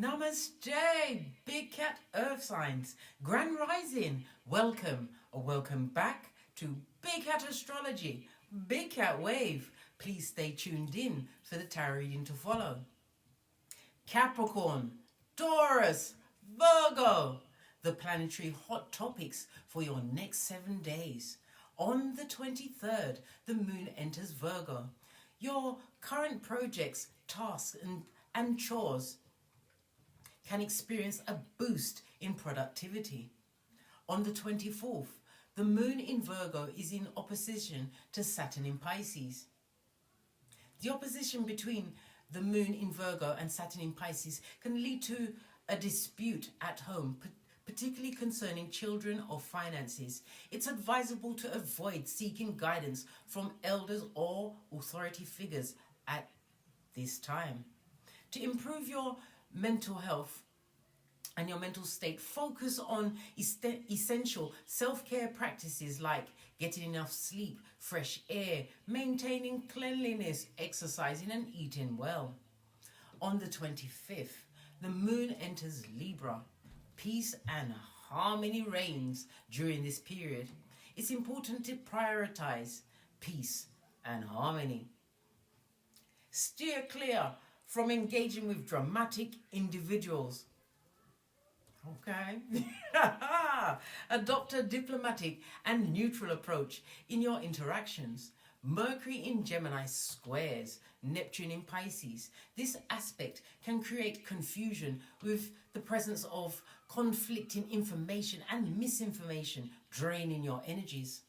Namaste, Big Cat Earth Signs, Grand Rising. Welcome or welcome back to Big Cat Astrology, Big Cat Wave. Please stay tuned in for the tarot reading to follow. Capricorn, Taurus, Virgo, the planetary hot topics for your next 7 days. On the 23rd, the moon enters Virgo. Your current projects, tasks and chores can experience a boost in productivity. On the 24th, the moon in Virgo is in opposition to Saturn in Pisces. The opposition between the moon in Virgo and Saturn in Pisces can lead to a dispute at home, particularly concerning children or finances. It's advisable to avoid seeking guidance from elders or authority figures at this time. To improve your mental health and your mental state, focus on essential self-care practices like getting enough sleep, fresh air, maintaining cleanliness, exercising and eating well. On the 25th, the moon enters Libra. Peace and harmony reigns during this period. It's important to prioritize peace and harmony. Steer clear from engaging with dramatic individuals. Okay. Adopt a diplomatic and neutral approach in your interactions. Mercury in Gemini squares Neptune in Pisces. This aspect can create confusion with the presence of conflicting information and misinformation draining your energies.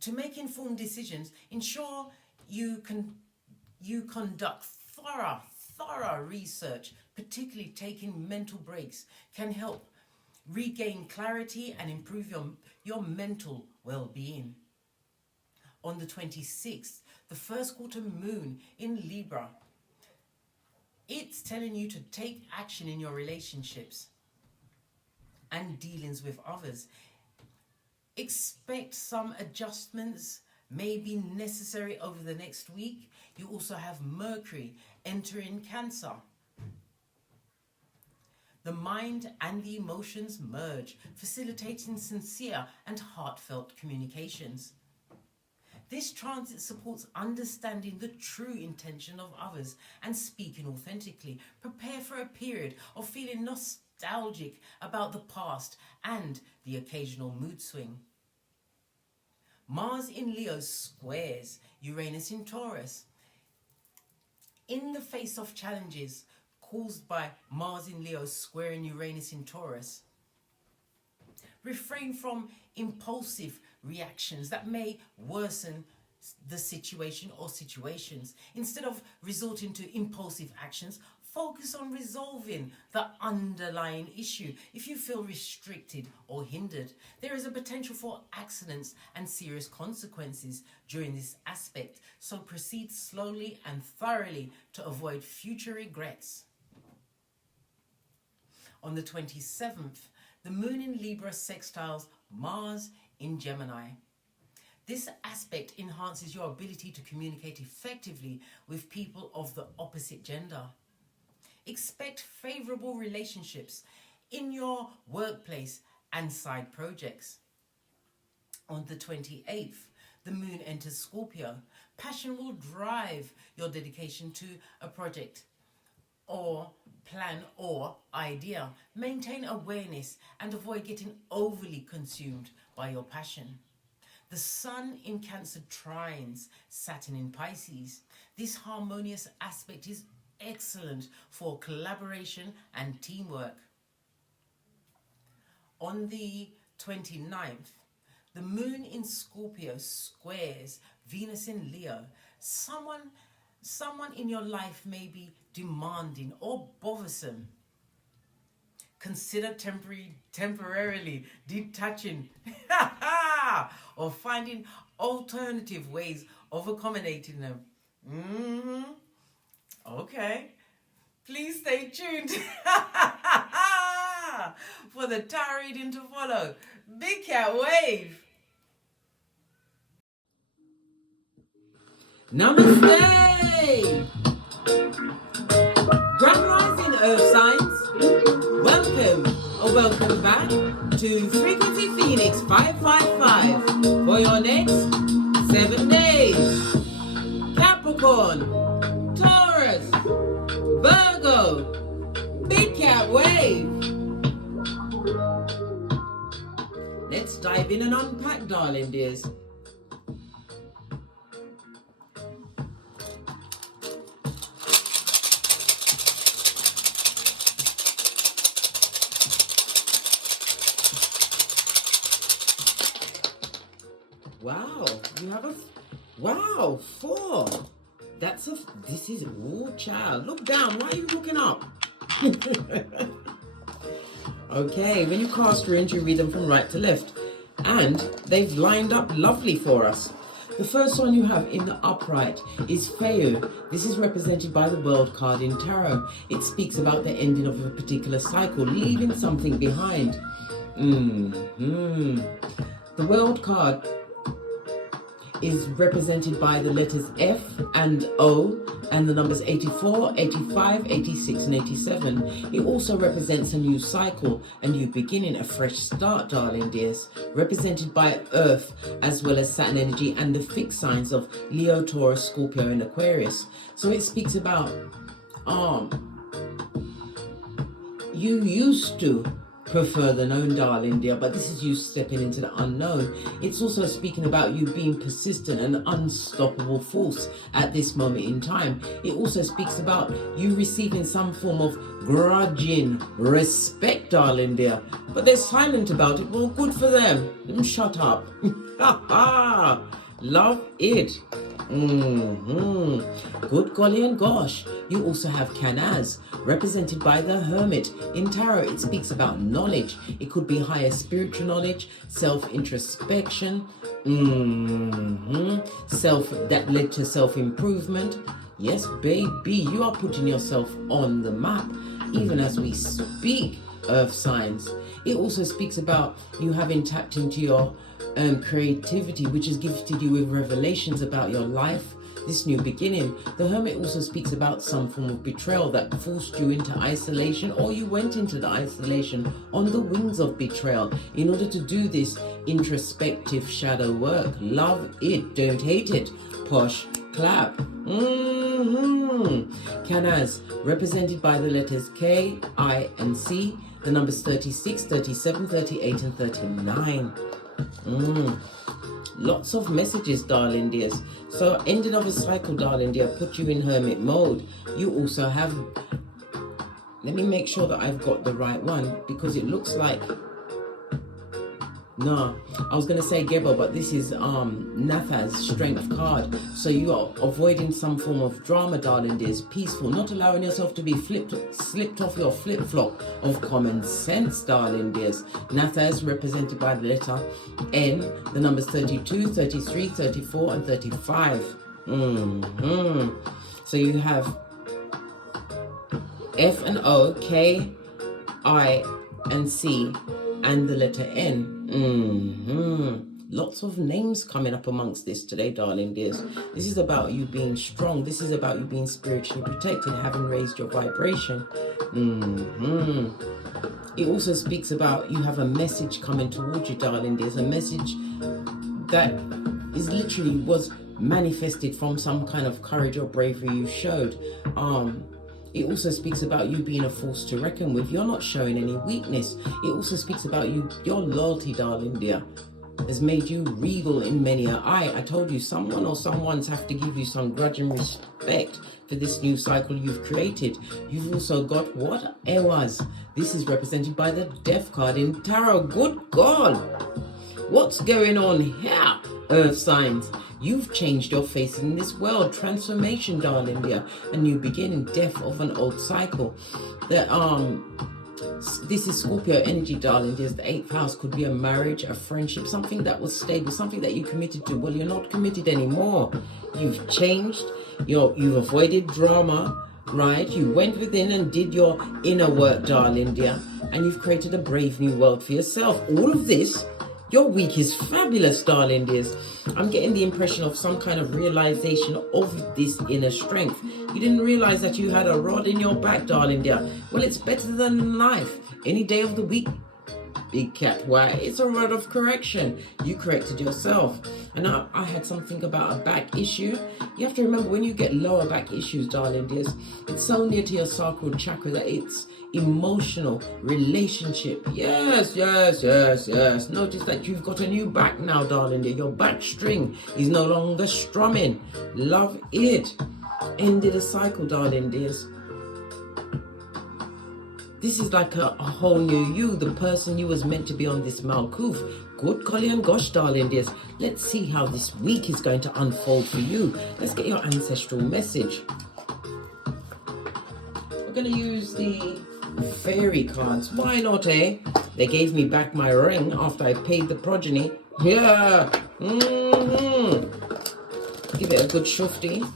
To make informed decisions, ensure you conduct thorough research, particularly taking mental breaks, can help regain clarity and improve your mental well-being. On the 26th, the first quarter moon in Libra, it's telling you to take action in your relationships and dealings with others. Expect some adjustments may be necessary over the next week. You also have Mercury entering Cancer. The mind and the emotions merge, facilitating sincere and heartfelt communications. This transit supports understanding the true intention of others and speaking authentically. Prepare for a period of feeling nostalgic about the past and the occasional mood swing. Mars in Leo squares Uranus in Taurus. In the face of challenges caused by Mars in Leo squaring Uranus in Taurus, refrain from impulsive reactions that may worsen the situation or situations. Instead of resorting to impulsive actions, focus on resolving the underlying issue. If you feel restricted or hindered, there is a potential for accidents and serious consequences during this aspect, so proceed slowly and thoroughly to avoid future regrets. On the 27th, the moon in Libra sextiles Mars in Gemini. This aspect enhances your ability to communicate effectively with people of the opposite gender. Expect favorable relationships in your workplace and side projects. On the 28th, the moon enters Scorpio. Passion will drive your dedication to a project or plan or idea. Maintain awareness and avoid getting overly consumed by your passion. The Sun in Cancer trines Saturn in Pisces. This harmonious aspect is excellent for collaboration and teamwork. On the 29th, the moon in Scorpio squares Venus in Leo. Someone in your life may be demanding or bothersome. Consider temporarily detaching or finding alternative ways of accommodating them. Okay, please stay tuned for the tarot reading to follow. Big Cat Wave. Namaste. Grand Rising Earth Signs, welcome back to Frequency Phoenix 555 for your next 7 days. Capricorn, Taurus, Virgo, Big Cat Wave. Let's dive in and unpack, darling dears. Wow, you have a, wow, 4. This is, oh child, look down, why are you looking up? Okay, when you cast range, you read them from right to left. And they've lined up lovely for us. The first one you have in the upright is Feu. This is represented by the World card in Tarot. It speaks about the ending of a particular cycle, leaving something behind. The World card is represented by the letters F and O and the numbers 84, 85, 86 and 87. It also represents a new cycle, a new beginning, a fresh start, darling dears, represented by Earth as well as Saturn energy and the fixed signs of Leo, Taurus, Scorpio and Aquarius. So it speaks about you used to prefer the known, darling dear, but this is you stepping into the unknown. It's also speaking about you being persistent and unstoppable force at this moment in time. It also speaks about you receiving some form of grudging respect, darling dear, but they're silent about it. Well, good for them. Shut up. Love it. Good golly and gosh. You also have Canaz, represented by the Hermit. In Tarot, it speaks about knowledge. It could be higher spiritual knowledge, self-introspection, that led to self-improvement. Yes, baby, you are putting yourself on the map, even as we speak, Earth signs. It also speaks about you having tapped into your creativity, which has gifted you with revelations about your life, this new beginning. The Hermit also speaks about some form of betrayal that forced you into isolation, or you went into the isolation on the wings of betrayal in order to do this introspective shadow work. Love it, don't hate it. Posh clap. Canaz, represented by the letters K, I and C, the numbers 36, 37, 38 and 39. Lots of messages, darling dears. So ending of a cycle, darling dear, put you in hermit mode. You also have, let me make sure that I've got the right one, because it looks like, no, I was going to say Gebo, but this is Nathal's strength card. So you are avoiding some form of drama, darling dears. Peaceful, not allowing yourself to be slipped off your flip-flop of common sense, darling dears. Nathal's represented by the letter N, the numbers 32, 33, 34 and 35. So you have F and O, K, I and C and the letter N. Lots of names coming up amongst this today, darling dears. This is about you being strong. This is about you being spiritually protected, having raised your vibration. It also speaks about you have a message coming towards you, darling dears. A message that is literally was manifested from some kind of courage or bravery you showed. It also speaks about you being a force to reckon with. You're not showing any weakness. It also speaks about you, your loyalty, darling dear, has made you regal in many an eye. I told you, someone or someone's have to give you some grudging respect for this new cycle you've created. You've also got what? Ewas. This is represented by the Death card in Tarot. Good God! What's going on here, Earth signs? You've changed your face in this world. Transformation, darling dear. A new beginning. Death of an old cycle. This is Scorpio energy, darling dears. The 8th house could be a marriage, a friendship, something that was stable, something that you committed to. Well, you're not committed anymore. You've changed. You've avoided drama, right? You went within and did your inner work, darling dear. And you've created a brave new world for yourself. All of this, Your week is fabulous, darling dears. I'm getting the impression of some kind of realization of this inner strength. You didn't realize that you had a rod in your back, darling dear. Well, it's better than life. Any day of the week, big cat. Why? It's a rod of correction. You corrected yourself. And I had something about a back issue. You have to remember, when you get lower back issues, darling dears, it's so near to your sacral chakra that it's emotional relationship. Yes. Notice that you've got a new back now, darling dear. Your back string is no longer strumming. Love it. Ended a cycle, darling dears. This is like a whole new you, the person you was meant to be on this Malkuth. Good golly and gosh, darling dears. Let's see how this week is going to unfold for you. Let's get your ancestral message. We're going to use the fairy cards. Why not, eh? They gave me back my ring after I paid the progeny. Yeah. Give it a good shufty.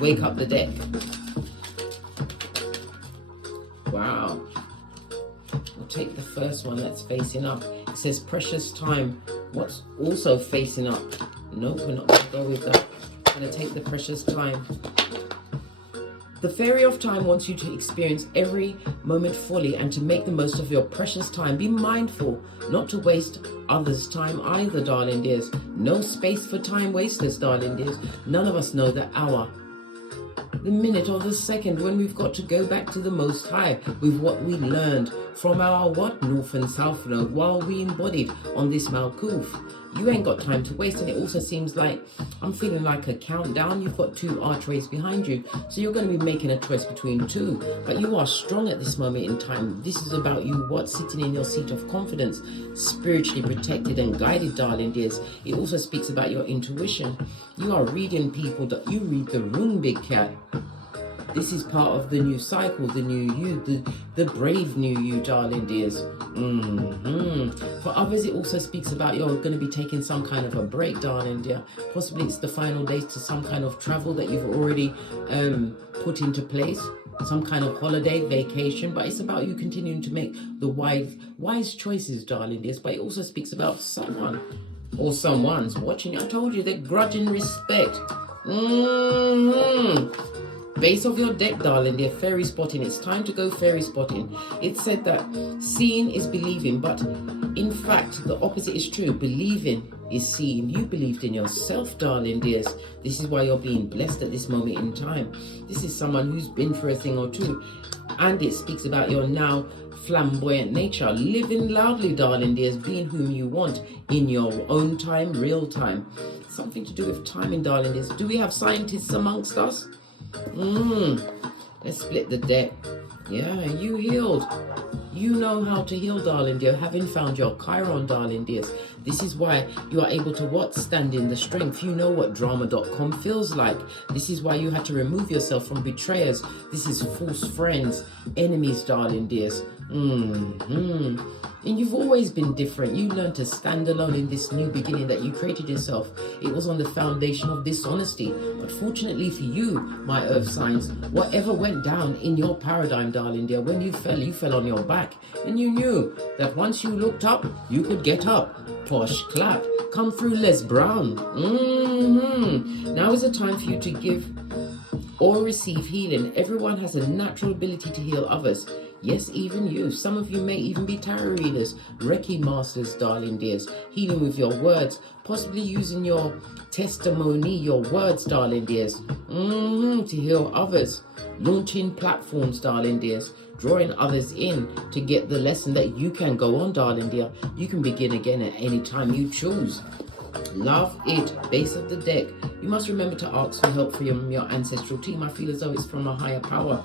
Wake up the deck. Wow. We'll take the first one that's facing up. It says precious time. What's also facing up? Nope, we're not going to go with that. I'm going to take the precious time. The Fairy of Time wants you to experience every moment fully and to make the most of your precious time. Be mindful not to waste others' time either, darling dears. No space for time wasters, darling dears. None of us know the hour, the minute or the second when we've got to go back to the Most High with what we learned from our North and South Node while we embodied on this Malkuth. You ain't got time to waste, and it also seems like I'm feeling like a countdown. You've got 2 archways behind you, so you're going to be making a choice between 2. But you are strong at this moment in time. This is about you, sitting in your seat of confidence, spiritually protected and guided, darling dears. It also speaks about your intuition. You are reading people, that you read the room, big cat. This is part of the new cycle, the new you, the brave new you, darling dears. For others, it also speaks about you're going to be taking some kind of a break, darling dear. Possibly it's the final days to some kind of travel that you've already put into place. Some kind of holiday, vacation. But it's about you continuing to make the wise choices, darling dears. But it also speaks about someone or someone's watching you. I told you, they're grudging respect. Base of your deck, darling, they're fairy spotting. It's time to go fairy spotting. It said that seeing is believing, but in fact, the opposite is true. Believing is seeing. You believed in yourself, darling dears. This is why you're being blessed at this moment in time. This is someone who's been through a thing or two. And it speaks about your now flamboyant nature. Living loudly, darling dears, being whom you want in your own time, real time. Something to do with timing, darling dears. Do we have scientists amongst us? Let's split the deck. Yeah, you healed. You know how to heal, darling dear, having found your Chiron, darling dears. This is why you are able to stand in the strength. You know what drama.com feels like. This is why you had to remove yourself from betrayers. This is false friends, enemies, darling dears. And you've always been different. You learned to stand alone in this new beginning that you created yourself. It was on the foundation of dishonesty. But fortunately for you, my earth signs, whatever went down in your paradigm, darling dear, when you fell on your back. And you knew that once you looked up, you could get up. Posh clap. Come through, Les Brown. Now is the time for you to give or receive healing. Everyone has a natural ability to heal others. Yes, even you. Some of you may even be tarot readers, Reiki masters, darling dears, healing with your words, possibly using your testimony, your words, darling dears, to heal others, launching platforms, darling dears, drawing others in to get the lesson that you can go on, darling dear. You can begin again at any time you choose. Love it. Base of the deck. You must remember to ask for help from your ancestral team. I feel as though it's from a higher power.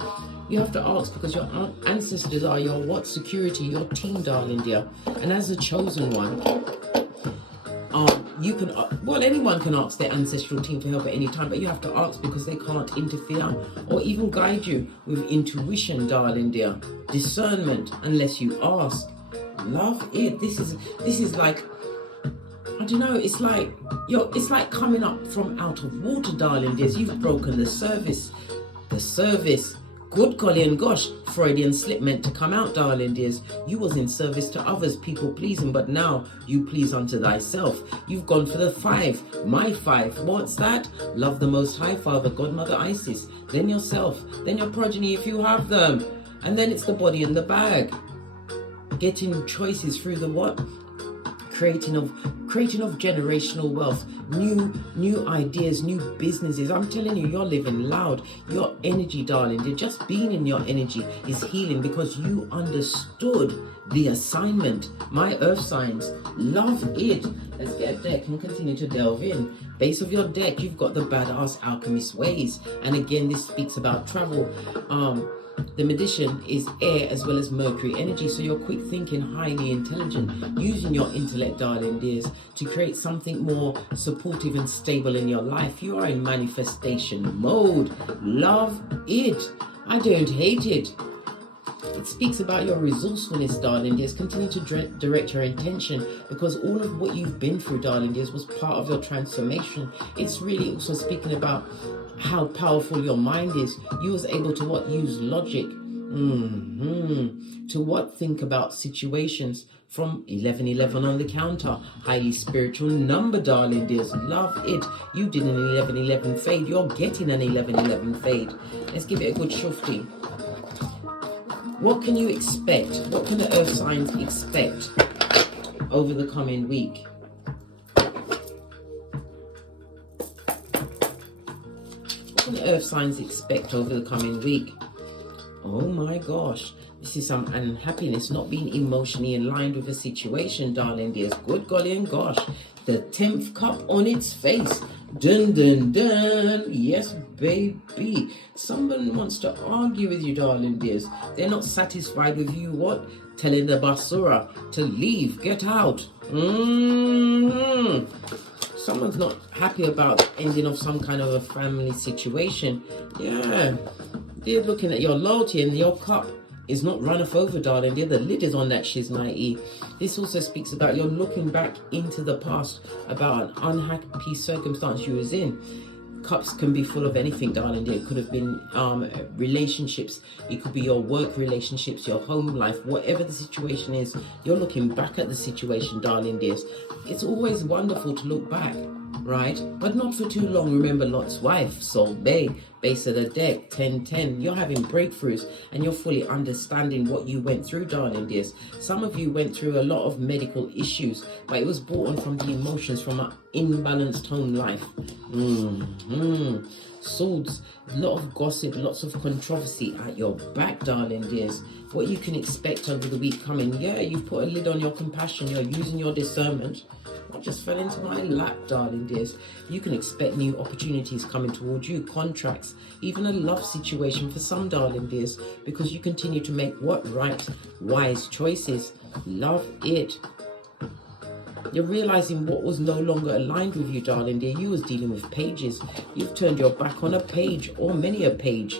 You have to ask because your ancestors are your security, your team, darling dear. And as a chosen one, you can, anyone can ask their ancestral team for help at any time, but you have to ask because they can't interfere or even guide you with intuition, darling dear. Discernment, unless you ask. Love it. This is like, I don't know, it's like coming up from out of water, darling dears. You've broken the service Good golly and gosh, Freudian slip meant to come out, darling dears. You was in service to others, people pleasing, but now you please unto thyself. You've gone for the 5, my 5. What's that? Love the Most High, Father, God, Mother Isis, then yourself, then your progeny if you have them. And then it's the body in the bag. Getting choices through the what? Creating of generational wealth, new ideas, new businesses. I'm telling you, you're living loud. Your energy, darling, you're just being in your energy is healing because you understood the assignment. My earth signs, love it. Let's get a deck and continue to delve in. Base of your deck, you've got the badass alchemist ways, and again, this speaks about travel. The magician is air as well as Mercury energy, so you're quick thinking, highly intelligent, using your intellect, darling dears, to create something more supportive and stable in your life. You are in manifestation mode. Love it. I don't hate it. It speaks about your resourcefulness, darling dears. Continue to direct your intention, because all of what you've been through, darling dears, was part of your transformation. It's really also speaking about how powerful your mind is. You was able to what? Use logic. To what? Think about situations. From 1111 on the counter. Highly spiritual number, darling dears. Love it. You did an 1111 fade. You're getting an 1111 fade. Let's give it a good shufti. What can you expect? What can the earth signs expect over the coming week? What can the earth signs expect over the coming week? Oh my gosh. This is some unhappiness, not being emotionally aligned with a situation, darling dears. Good golly and gosh. The 10th cup on its face. Dun dun dun. Yes, baby. Someone wants to argue with you, darling dears. They're not satisfied with you, what? Telling the basura to leave, get out. Someone's not happy about ending off some kind of a family situation. Yeah. They're looking at your loyalty, and your cup is not run off over, darling dear. The lid is on that shiznai. This also speaks about you're looking back into the past about an unhappy circumstance you was in. Cups can be full of anything, darling dear. It could have been relationships. It could be your work relationships, your home life, whatever the situation is. You're looking back at the situation, darling dears. It's always wonderful to look back, right? But not for too long. Remember Lot's wife, Sol Bay, base of the deck, 10-10. You're having breakthroughs and you're fully understanding what you went through, darling dears. Some of you went through a lot of medical issues, but it was brought on from the emotions from an imbalanced home life. Swords, a lot of gossip, lots of controversy at your back, darling dears. What you can expect over the week coming. Yeah, you've put a lid on your compassion. You're using your discernment. I just fell into my lap, darling dears. You can expect new opportunities coming towards you, contracts, even a love situation for some, darling dears, because you continue to make what? Right, wise choices. Love it. You're realizing what was no longer aligned with you, darling dear. You was dealing with pages. You've turned your back on a page, or many a page.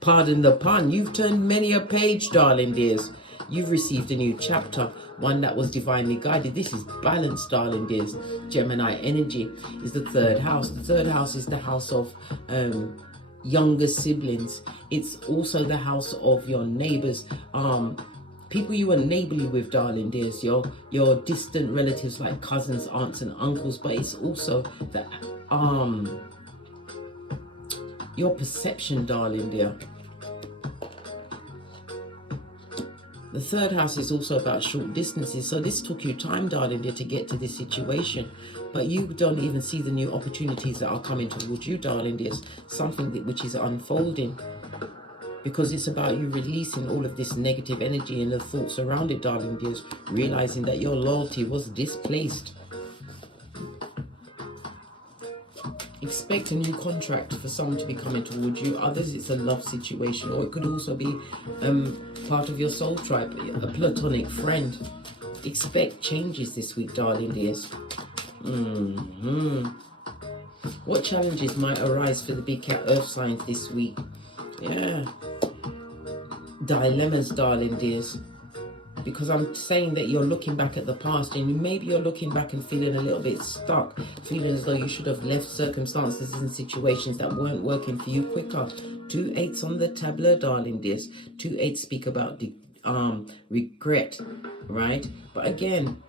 Pardon the pun. You've turned many a page, darling dears. You've received a new chapter, one that was divinely guided. This is balance, darling dears. Gemini energy is the 3rd house. The 3rd house is the house of younger siblings. It's also the house of your neighbors, people you are neighborly with, darling dears. Your distant relatives like cousins, aunts and uncles. But it's also the your perception, darling dear. The 3rd house is also about short distances. So this took you time, darling dear, to get to this situation. But you don't even see the new opportunities that are coming towards you, darling dear. Something which is unfolding. Because it's about you releasing all of this negative energy and the thoughts around it, darling dears. Realizing that your loyalty was displaced. Expect a new contract for someone to be coming towards you. Others, it's a love situation, or it could also be part of your soul tribe, a platonic friend. Expect changes this week, darling dears. What challenges might arise for the big cat earth signs this week? Yeah. Dilemmas, darling dears. Because I'm saying that you're looking back at the past, and maybe you're looking back and feeling a little bit stuck, feeling as though you should have left circumstances and situations that weren't working for you quicker. 2 8s on the tableau, darling dears. 2 8s speak about the regret, right? But again,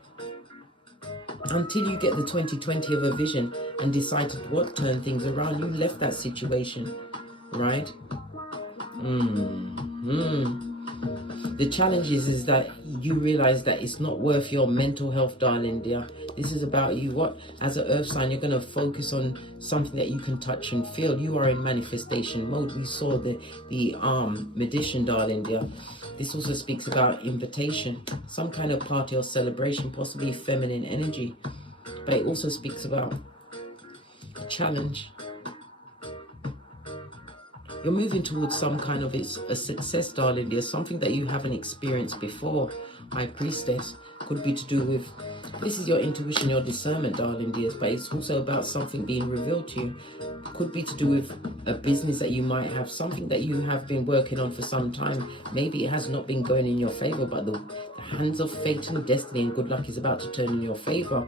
until you get the 2020 of a vision and decided what turn things around, you left that situation, right? The challenge is that you realize that it's not worth your mental health, darling dear. This is about you. What, as an earth sign, you're going to focus on something that you can touch and feel. You are in manifestation mode. We saw the magician, darling dear. This also speaks about invitation, some kind of party or celebration, possibly feminine energy. But it also speaks about a challenge. You're moving towards some kind of a success, darling dear, something that you haven't experienced before. High Priestess could be to do with, this is your intuition, your discernment, darling dears, but it's also about something being revealed to you. Could be to do with a business that you might have, something that you have been working on for some time. Maybe it has not been going in your favor, but the hands of fate and destiny and good luck is about to turn in your favor.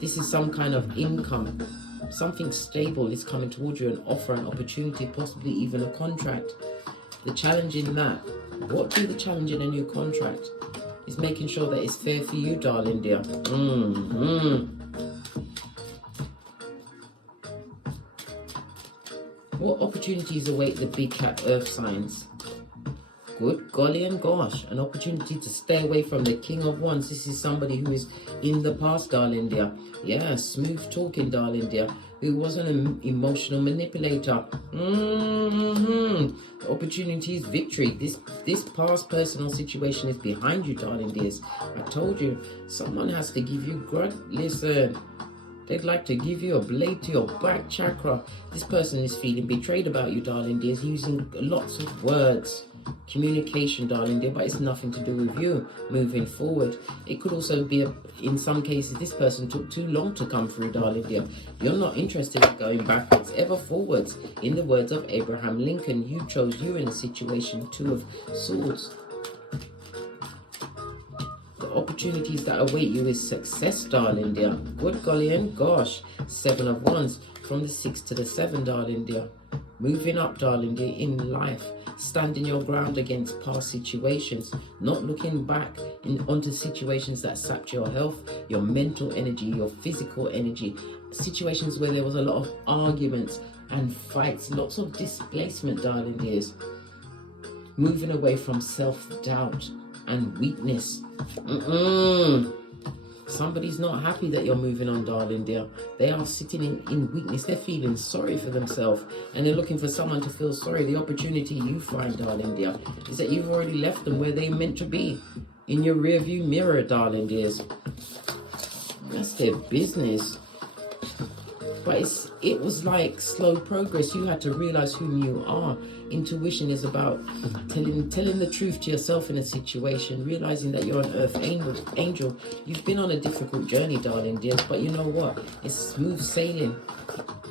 This is some kind of income. Something stable is coming towards you, an offer, an opportunity, possibly even a contract. The challenge in that, what be the challenge in a new contract? Is making sure that it's fair for you, darling dear. What opportunities await the big cat earth signs? Good golly and gosh, an opportunity to stay away from the King of Wands. This is somebody who is in the past, darling dear. Yeah, smooth talking, darling dear, who wasn't an emotional manipulator. Opportunities, victory. This past personal situation is behind you, darling dears. I told you, someone has to give you listen, they'd like to give you a blade to your back chakra. This person is feeling betrayed about you, darling dears, using lots of words. Communication, darling dear, but it's nothing to do with you moving forward. It could also be, in some cases, this person took too long to come through, darling dear. You're not interested in going backwards, ever forwards. In the words of Abraham Lincoln, you chose you in a situation. 2 of Swords. The opportunities that await you is success, darling dear. Good golly and gosh. 7 of Wands, from the 6 to the 7, darling dear. Moving up, darling dear, in life. Standing your ground against past situations, not looking back onto situations that sapped your health, your mental energy, your physical energy, situations where there was a lot of arguments and fights, lots of displacement, darling dears. Moving away from self-doubt and weakness. Somebody's not happy that you're moving on, darling dear. They are sitting in weakness. They're feeling sorry for themselves and they're looking for someone to feel sorry. The opportunity you find, darling dear, is that you've already left them where they meant to be, in your rear view mirror, darling dears. That's their business. But it was like slow progress. You had to realize who you are. Intuition is about telling the truth to yourself in a situation, realizing that you're an earth angel. You've been on a difficult journey, darling dear, but you know what? It's smooth sailing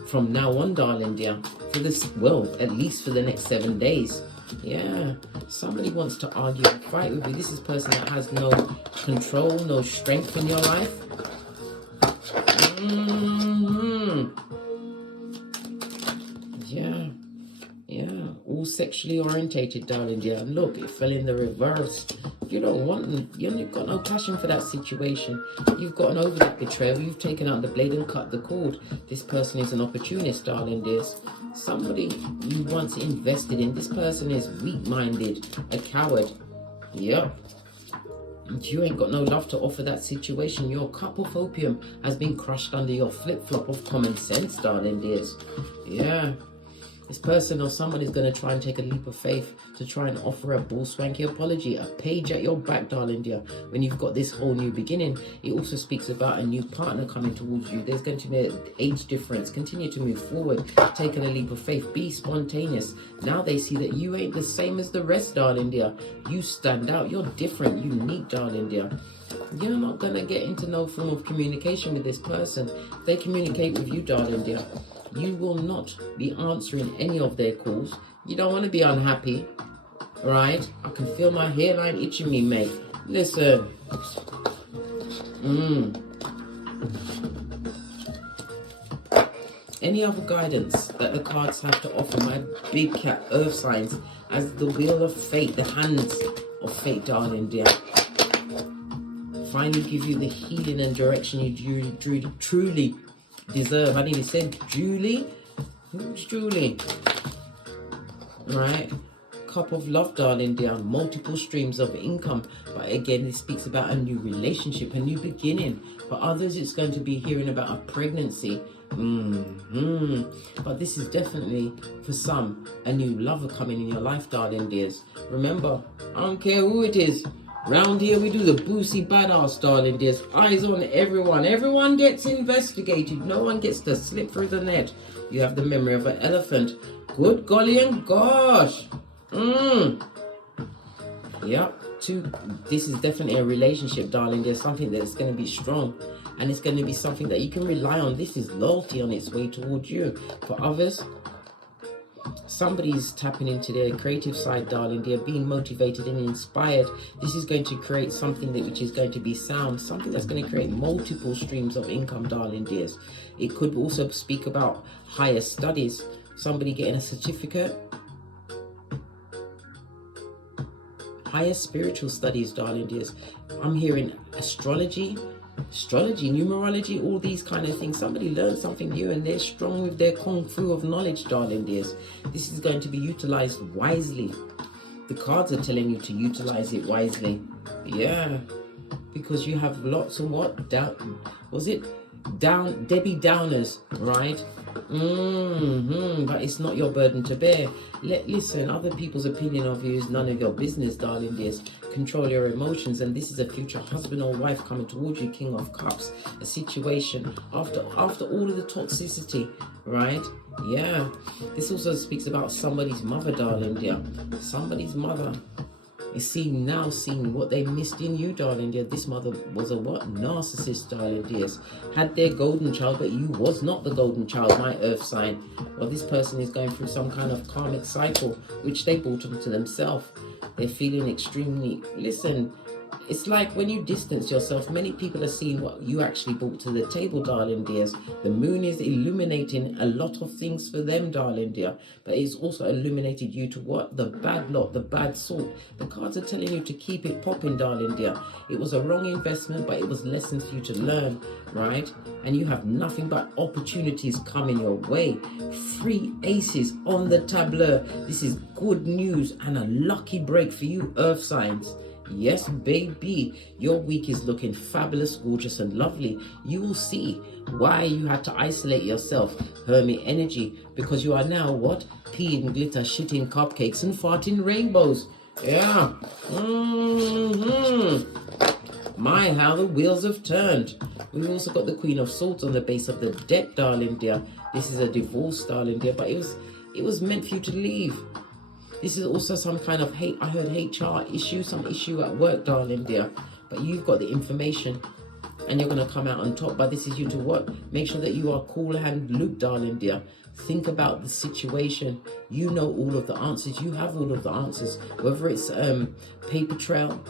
from now on, darling dear. For this, well, at least for the next 7 days. Yeah, somebody wants to argue and fight with you. This is a person that has no control, no strength in your life. Yeah, all sexually orientated, darling dear. And look, it fell in the reverse. You don't want them. You've got no passion for that situation. You've gotten over that betrayal. You've taken out the blade and cut the cord. This person is an opportunist, darling dears. Somebody you once invested in. This person is weak-minded, a coward. Yep. And you ain't got no love to offer that situation. Your cup of opium has been crushed under your flip-flop of common sense, darling dears. Yeah. This person or somebody's going to try and take a leap of faith to try and offer a bull swanky apology, a page at your back, darling dear. When you've got this whole new beginning, it also speaks about a new partner coming towards you. There's going to be an age difference. Continue to move forward, taking a leap of faith, be spontaneous. Now they see that you ain't the same as the rest, darling dear. You stand out. You're different, unique, darling dear. You're not going to get into no form of communication with this person. If they communicate with you, darling dear, you will not be answering any of their calls. You don't want to be unhappy, right? I can feel my hairline itching me, mate. Listen. Any other guidance that the cards have to offer my big cat earth signs as the wheel of fate, the hands of fate, darling dear, finally give you the healing and direction you truly deserve. I nearly said Julie. Who's Julie? Right? Cup of love, darling dear. Multiple streams of income. But again, this speaks about a new relationship, a new beginning. For others, it's going to be hearing about a pregnancy. But this is definitely, for some, a new lover coming in your life, darling dears. Remember, I don't care who it is. Round here we do the boozy badass, darling dears. Eyes on everyone. Everyone gets investigated. No one gets to slip through the net. You have the memory of an elephant. Good golly and gosh. Yep. This is definitely a relationship, darling. There's something that's going to be strong. And it's going to be something that you can rely on. This is loyalty on its way towards you. For others, somebody's tapping into their creative side, darling. They're being motivated and inspired. This is going to create something which is going to be sound. Something that's going to create multiple streams of income, darling dears. It could also speak about higher studies. Somebody getting a certificate. Higher spiritual studies, darling dears. I'm hearing astrology, numerology, all these kind of things. Somebody learned something new and they're strong with their kung fu of knowledge, darling dears. This is going to be utilized wisely. The cards are telling you to utilize it wisely. Yeah, because you have lots of what? Debbie Downers, right? But it's not your burden to bear. Listen, other people's opinion of you is none of your business, darling dears. Control your emotions, and this is a future husband or wife coming towards you, King of Cups. A situation after all of the toxicity, right? Yeah. This also speaks about somebody's mother, darling dear. Somebody's mother is seeing what they missed in you, darling dear. This mother was a what? Narcissist, darling dears. Had their golden child, but you was not the golden child, my earth sign. Well, this person is going through some kind of karmic cycle, which they brought onto themselves. They're feeling extremely, listen, it's like when you distance yourself, many people are seeing what you actually brought to the table, darling dears. The moon is illuminating a lot of things for them, darling dear. But it's also illuminated you to what? The bad lot, the bad sort. The cards are telling you to keep it popping, darling dear. It was a wrong investment, but it was lessons for you to learn, right? And you have nothing but opportunities coming your way. 3 aces on the tableau. This is good news and a lucky break for you, earth signs. Yes, baby, your week is looking fabulous, gorgeous, and lovely. You will see why you had to isolate yourself, hermit energy, because you are now what? Peeing glitter, shitting cupcakes, and farting rainbows. Yeah. My, how the wheels have turned. We've also got the Queen of Swords on the base of the deck, darling dear. This is a divorce, darling dear, but it was meant for you to leave. This is also some kind of I heard HR issue, some issue at work, darling dear. But you've got the information and you're going to come out on top. But this is you to what? Make sure that you are cool hand Luke, darling dear. Think about the situation. You know all of the answers. You have all of the answers. Whether it's paper trail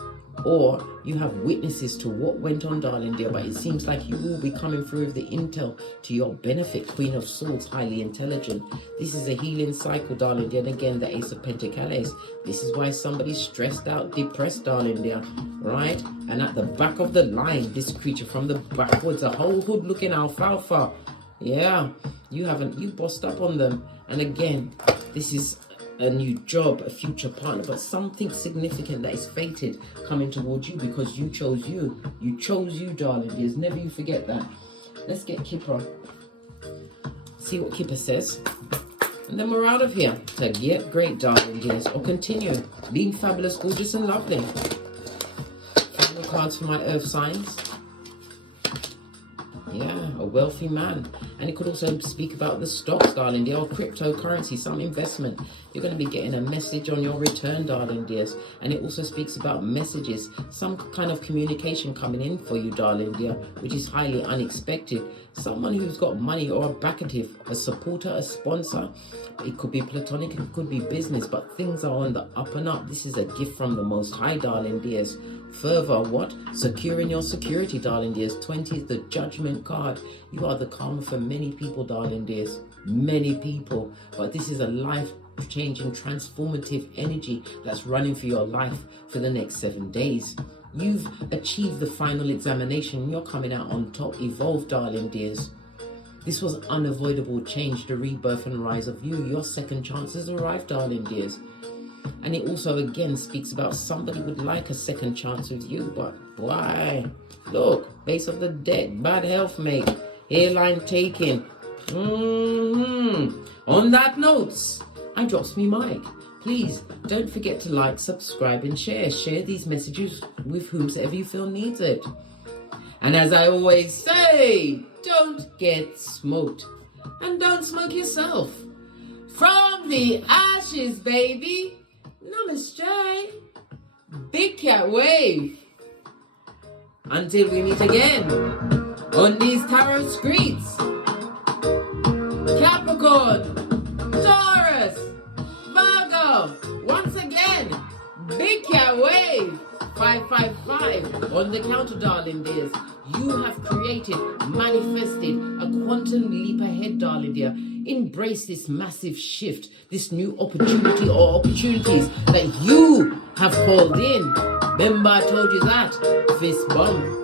or you have witnesses to what went on, darling dear. But it seems like you will be coming through with the intel to your benefit. Queen of Swords, highly intelligent. This is a healing cycle, darling dear. And again, the Ace of Pentacles. This is why somebody's stressed out, depressed, darling dear. Right? And at the back of the line, this creature from the backwards, a whole hood looking alfalfa. Yeah. You bossed up on them. And again, this is a new job, a future partner, but something significant that is fated coming towards you because you chose you. You chose you, darling dears. Never you forget that. Let's get Kipper. See what Kipper says. And then we're out of here. So get great, darling dears, or continue being fabulous, gorgeous, and lovely. Final cards for my earth signs. Yeah, a wealthy man. And it could also speak about the stocks, darling dear, or cryptocurrency, some investment. You're going to be getting a message on your return, darling dears. And it also speaks about messages, some kind of communication coming in for you, darling dear, which is highly unexpected. Someone who's got money or a backative, a supporter, a sponsor. It could be platonic, it could be business, but things are on the up and up. This is a gift from the Most High, darling dears. further. What? Securing your security, darling dears. 20 is the judgment card. You are the karma for many people, darling dears. Many people. But this is a life-changing, transformative energy that's running for your life for the next 7 days. You've achieved the final examination. You're coming out on top. Evolve, darling dears. This was unavoidable change, the rebirth and rise of you. Your second chance has arrived, darling dears. And it also again speaks about somebody would like a second chance with you, but why? Look, base of the deck, bad health, mate, hairline taking. On that note, I drops me mic. Please don't forget to like, subscribe and share. Share these messages with whomsoever you feel needs it. And as I always say, don't get smoked. And don't smoke yourself. From the ashes, baby. Namaste. Big cat wave. Until we meet again on these tarot streets. Capricorn, Taurus, Virgo. Once again, big cat wave. 555 on the counter, darling dears. You have created, manifested a quantum leap ahead, darling dear. Embrace this massive shift, this new opportunity or opportunities that you have called in. Remember I told you that. Fist bump.